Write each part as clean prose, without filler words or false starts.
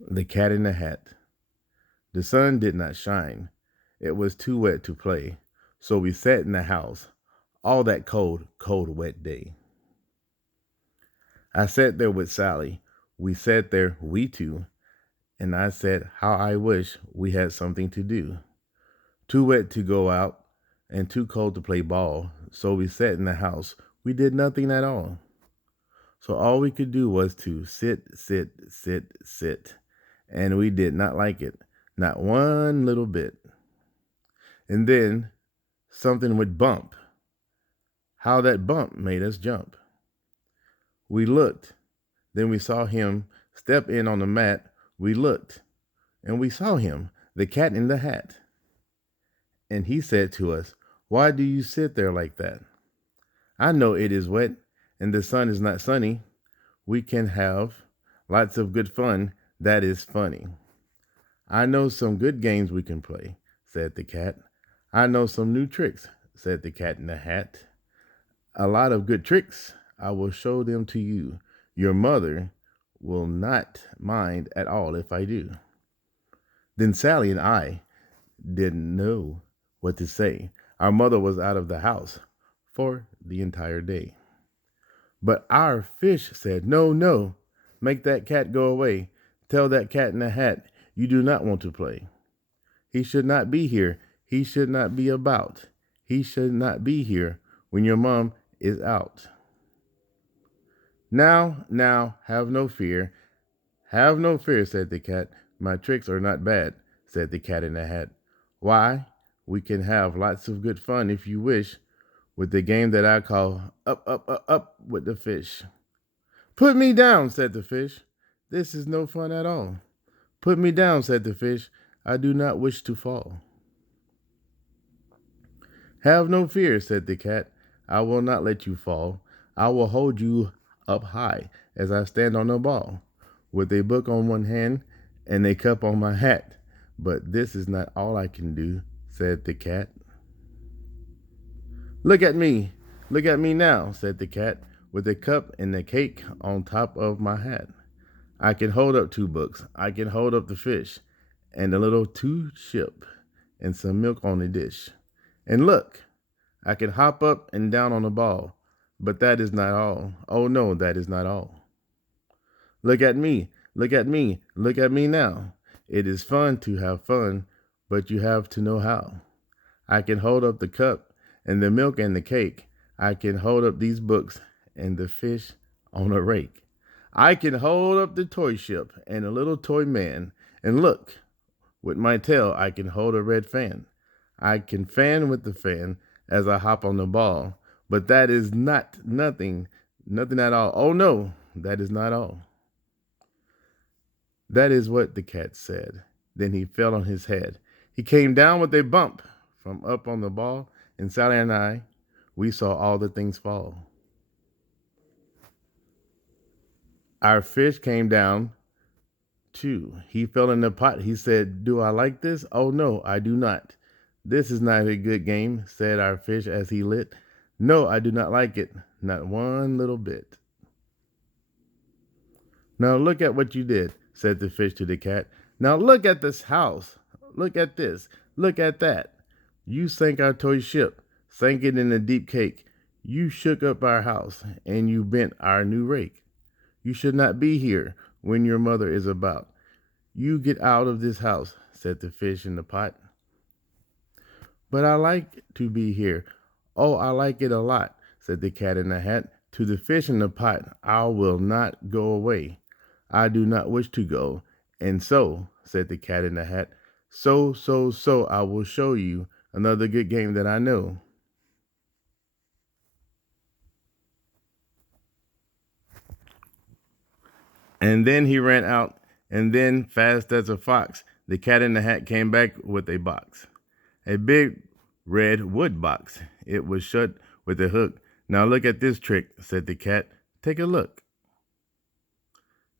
The Cat in the Hat. The sun did not shine. It was too wet to play. So we sat in the house all that cold, cold, wet day. I sat there with Sally. We sat there, we two, and I said how I wish we had something to do. Too wet to go out and too cold to play ball. So we sat in the house. We did nothing at all. So all we could do was to sit, sit, sit, sit. And we did not like it. Not one little bit. And then something would bump. How that bump made us jump. We looked. Then we saw him step in on the mat. We looked. And we saw him, the cat in the hat. And he said to us, "Why do you sit there like that? I know it is wet and the sun is not sunny. We can have lots of good fun. That is funny. I know some good games we can play," said the cat. "I know some new tricks," said the cat in the hat. "A lot of good tricks. I will show them to you. Your mother will not mind at all if I do." Then Sally and I didn't know what to say. Our mother was out of the house for the entire day. But our fish said, "No, no, make that cat go away. Tell that cat in the hat you do not want to play. He should not be here. He should not be about. He should not be here when your mom is out." Now, have no fear. Have no fear," said the cat. "My tricks are not bad," said the cat in the hat. "Why, we can have lots of good fun if you wish, with the game that I call Up, Up, Up, Up with the Fish." "Put me down," said the fish. "This is no fun at all." "Put me down," said the fish. "I do not wish to fall." "Have no fear," said the cat. "I will not let you fall. I will hold you up high as I stand on a ball, with a book on one hand and a cup on my hat. But this is not all I can do," said the cat. "Look at me now," said the cat, "with a cup and a cake on top of my hat. I can hold up two books. I can hold up the fish and a little two ship and some milk on a dish. And look, I can hop up and down on a ball. But that is not all. Oh no, that is not all. Look at me, look at me, look at me now. It is fun to have fun, but you have to know how. I can hold up the cup and the milk and the cake. I can hold up these books and the fish on a rake. I can hold up the toy ship and a little toy man. And look, with my tail, I can hold a red fan. I can fan with the fan as I hop on the ball. But that is nothing at all. Oh no, that is not all." That is what the cat said. Then he fell on his head. He came down with a bump from up on the ball, and Sally and I, we saw all the things fall. Our fish came down too. He fell in the pot. He said, "Do I like this? Oh no, I do not. This is not a good game," said our fish as he lit. "No, I do not like it, not one little bit." "Now look at what you did," said the fish to the cat. "Now look at this house. Look at this. Look at that. You sank our toy ship, sank it in a deep cake. You shook up our house, and you bent our new rake. You should not be here when your mother is about. You get out of this house," said the fish in the pot. "But I like to be here. Oh, I like it a lot," said the cat in the hat. To the fish in the pot, "I will not go away. I do not wish to go. And so," said the cat in the hat, so, I will show you another good game that I know." And then he ran out, and then, fast as a fox, the cat in the hat came back with a box. A big red wood box. It was shut with a hook. "Now look at this trick," said the cat. "Take a look."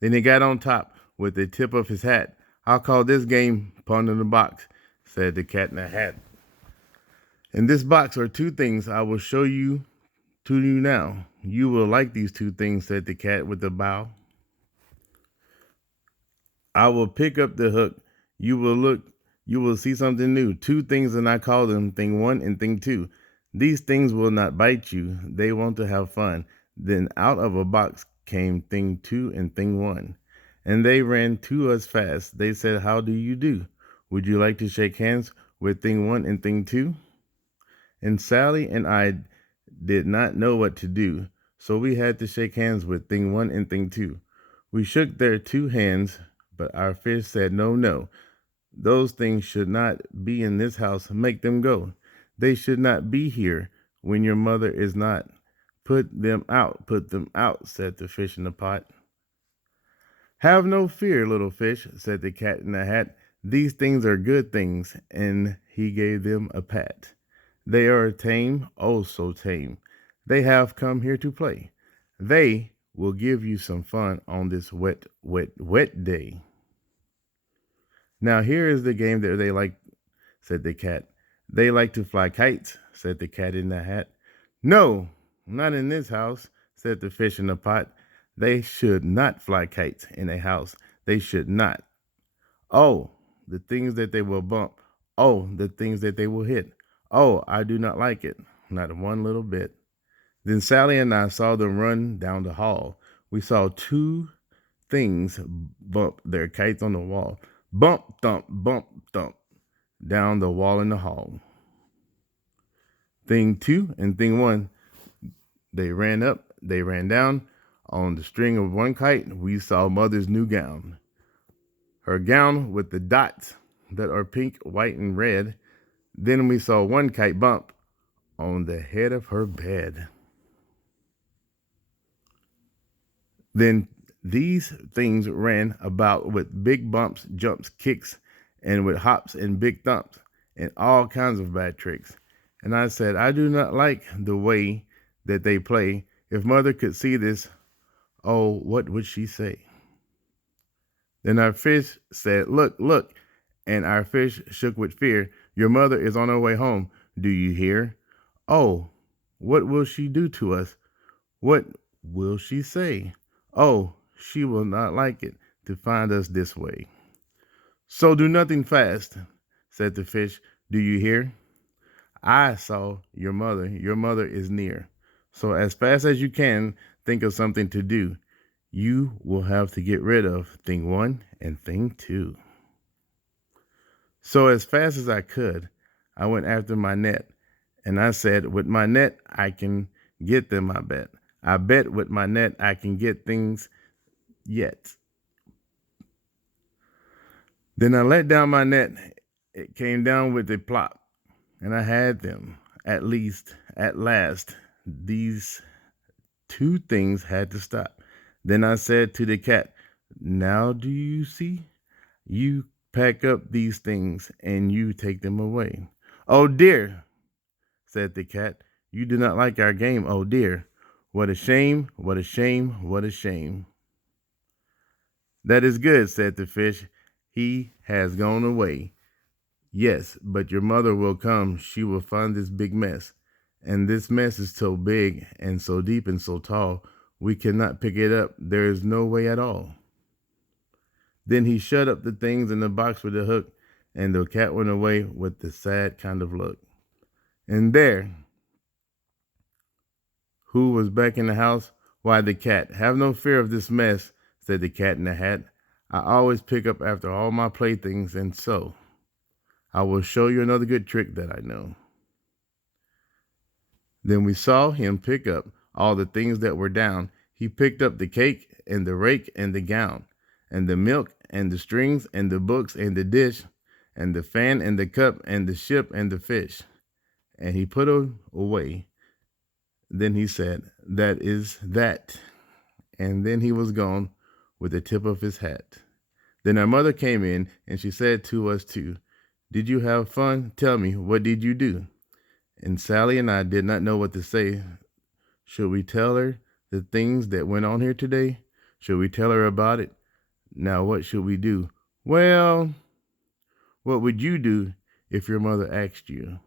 Then he got on top with the tip of his hat. "I'll call this game Pun in the Box," said the cat in the hat. "In this box are two things I will show you to you now. You will like these two things," said the cat with a bow. I will pick up the hook. You will look, you will see something new. Two things, and I call them thing one and thing two. These things will not bite you. They want to have fun. Then out of a box came thing two and thing one. And they ran to us fast. They said, "How do you do? Would you like to shake hands with thing one and thing two?" And Sally and I did not know what to do, so we had to shake hands with thing one and thing two. We shook their two hands, but our fish said, "No, no. Those things should not be in this house. Make them go. They should not be here when your mother is not. Put them out," said the fish in the pot. "Have no fear, little fish," said the cat in the hat. "These things are good things," and he gave them a pat. "They are tame, oh so tame. They have come here to play. They will give you some fun on this wet, wet, wet day." "Now here is the game that they like," said the cat. "They like to fly kites," said the cat in the hat. "No, not in this house," said the fish in the pot. "They should not fly kites in a house. They should not. Oh, the things that they will bump. Oh, the things that they will hit. Oh, I do not like it, not one little bit." Then Sally and I saw them run down the hall. We saw two things bump their kites on the wall. Bump, thump, down the wall in the hall. Thing two and thing one, they ran up, they ran down. On the string of one kite, we saw Mother's new gown. Her gown with the dots that are pink, white, and red. Then we saw one kite bump on the head of her bed. Then these things ran about with big bumps, jumps, kicks, and with hops and big thumps, and all kinds of bad tricks. And I said, "I do not like the way that they play. If Mother could see this, oh, what would she say?" Then our fish said, "Look, look." And our fish shook with fear. "Your mother is on her way home. Do you hear? Oh, what will she do to us? What will she say? Oh, she will not like it to find us this way. So do nothing fast," said the fish. "Do you hear? I saw your mother. Your mother is near. So as fast as you can, think of something to do. You will have to get rid of thing one and thing two." So as fast as I could, I went after my net, and I said, "With my net, I can get them, I bet. I bet with my net, I can get things yet." Then I let down my net. It came down with a plop, and I had them. At least, at last, these two things had to stop. Then I said to the cat, "Now do you see? You pack up these things and you take them away." "Oh dear," said the cat, "you do not like our game. Oh dear. What a shame, what a shame, what a shame." "That is good," said the fish. "He has gone away." "Yes, but your mother will come. She will find this big mess. And this mess is so big and so deep and so tall, we cannot pick it up. There is no way at all." Then he shut up the things in the box with the hook, and the cat went away with the sad kind of look. And there, who was back in the house? Why, the cat. "Have no fear of this mess," said the cat in the hat. "I always pick up after all my playthings, and so I will show you another good trick that I know." Then we saw him pick up all the things that were down. He picked up the cake and the rake and the gown and the milk and the strings and the books and the dish and the fan and the cup and the ship and the fish. And he put them away. Then he said, "That is that." And then he was gone with the tip of his hat. Then our mother came in and she said to us two, "Did you have fun? Tell me, what did you do?" And Sally and I did not know what to say. Should we tell her the things that went on here today? Should we tell her about it? Now what should we do? Well, what would you do if your mother asked you?